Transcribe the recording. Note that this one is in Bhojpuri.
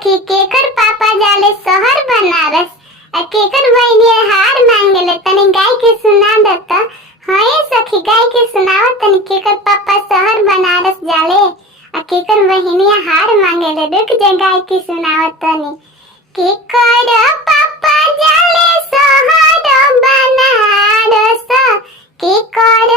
सखी केकर पापा जाले शहर बनारस आ केकर बहनी हार मांगेले तनी गाय के सुना दता। हाय सखी गाय के सुनाओ तनी केकर पापा शहर बनारस जाले आ केकर बहनी हार मांगेले। रुक जा गाय के सुनाओ तनी। केकर पापा जाले शहर बनारस केकर